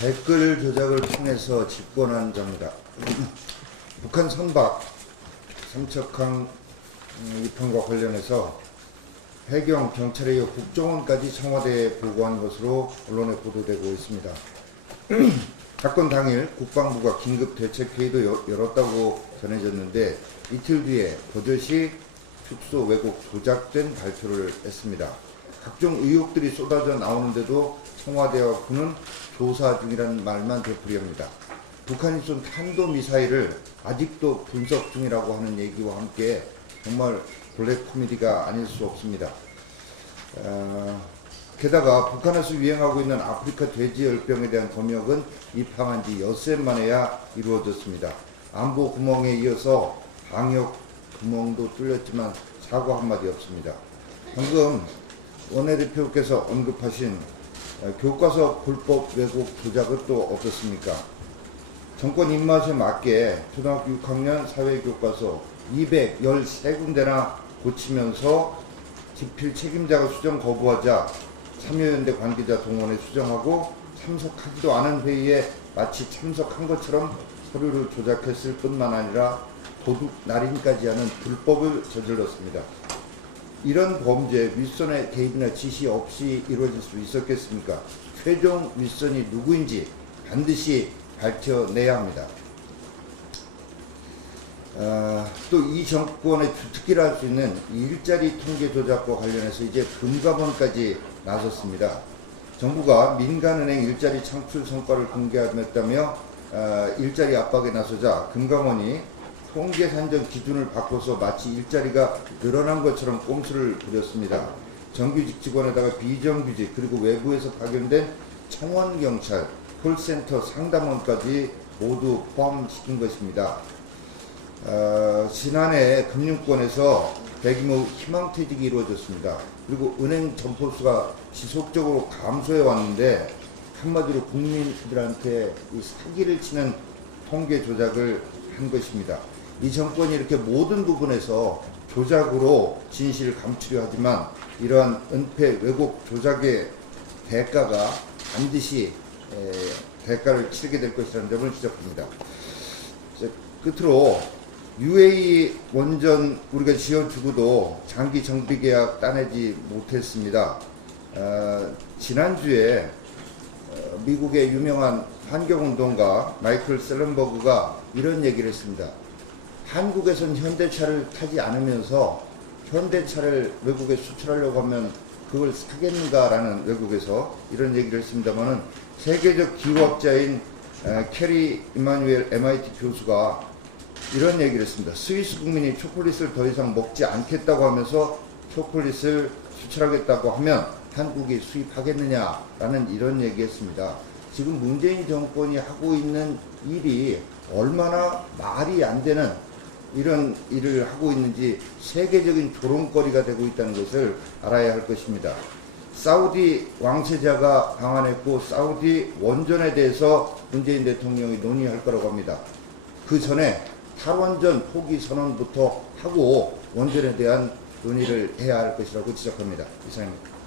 댓글 조작을 통해서 집권한 자입니다. 북한 선박 삼척항 입항과 관련해서 해경, 경찰에 이어 국정원까지 청와대에 보고한 것으로 언론에 보도되고 있습니다. 사건 당일 국방부가 긴급대책회의도 열었다고 전해졌는데 이틀 뒤에 버젓이 축소 왜곡 조작된 발표를 했습니다. 각종 의혹들이 쏟아져 나오는데도 청와대와 군은 조사 중이라는 말만 되풀이합니다. 북한이 쏜 탄도미사일을 아직도 분석 중이라고 하는 얘기와 함께 정말 블랙 코미디가 아닐 수 없습니다. 게다가 북한에서 유행하고 있는 아프리카 돼지열병에 대한 검역은 입항한 지 엿새 만에야 이루어졌습니다. 안보 구멍에 이어서 방역 구멍도 뚫렸지만 사과 한마디 없습니다. 방금 원내대표께서 언급하신 교과서 불법 왜곡 조작은 또 어떻습니까? 정권 입맛에 맞게 초등학교 6학년 사회교과서 213군데나 고치면서 집필 책임자가 수정 거부하자 참여연대 관계자 동원해 수정하고 참석하지도 않은 회의에 마치 참석한 것처럼 서류를 조작했을 뿐만 아니라 도둑 날인까지 하는 불법을 저질렀습니다. 이런 범죄 윗선의 개입이나 지시 없이 이루어질 수 있었겠습니까? 최종 윗선이 누구인지 반드시 밝혀내야 합니다. 또 이 정권의 주특기라 할 수 있는 일자리 통계 조작과 관련해서 이제 금감원까지 나섰습니다. 정부가 민간은행 일자리 창출 성과를 공개하였다며 일자리 압박에 나서자 금감원이 통계 산정 기준을 바꿔서 마치 일자리가 늘어난 것처럼 꼼수를 부렸습니다. 정규직 직원에다가 비정규직 그리고 외부에서 파견된 청원경찰, 콜센터 상담원까지 모두 포함시킨 것입니다. 지난해 금융권에서 대규모 희망퇴직이 이루어졌습니다. 그리고 은행 점포수가 지속적으로 감소해 왔는데 한마디로 국민들한테 이 사기를 치는 통계 조작을 한 것입니다. 이 정권이 이렇게 모든 부분에서 조작으로 진실을 감추려 하지만 이러한 은폐 왜곡 조작의 대가가 반드시 대가를 치르게 될 것이라는 점을 지적합니다. 끝으로 UAE 원전 우리가 지어주고도 장기 정비 계약 따내지 못했습니다. 지난주에 미국의 유명한 환경운동가 마이클 셀런버그가 이런 얘기를 했습니다. 한국에선 현대차를 타지 않으면서 현대차를 외국에 수출하려고 하면 그걸 사겠는가라는 외국에서 이런 얘기를 했습니다만은 세계적 기후학자인 캐리 이마누엘 MIT 교수가 이런 얘기를 했습니다. 스위스 국민이 초콜릿을 더 이상 먹지 않겠다고 하면서 초콜릿을 수출하겠다고 하면 한국이 수입하겠느냐라는 이런 얘기했습니다. 지금 문재인 정권이 하고 있는 일이 얼마나 말이 안 되는 이런 일을 하고 있는지 세계적인 조롱거리가 되고 있다는 것을 알아야 할 것입니다. 사우디 왕세자가 방한했고 사우디 원전에 대해서 문재인 대통령이 논의할 거라고 합니다. 그 전에 탈원전 포기 선언부터 하고 원전에 대한 논의를 해야 할 것이라고 지적합니다. 이상입니다.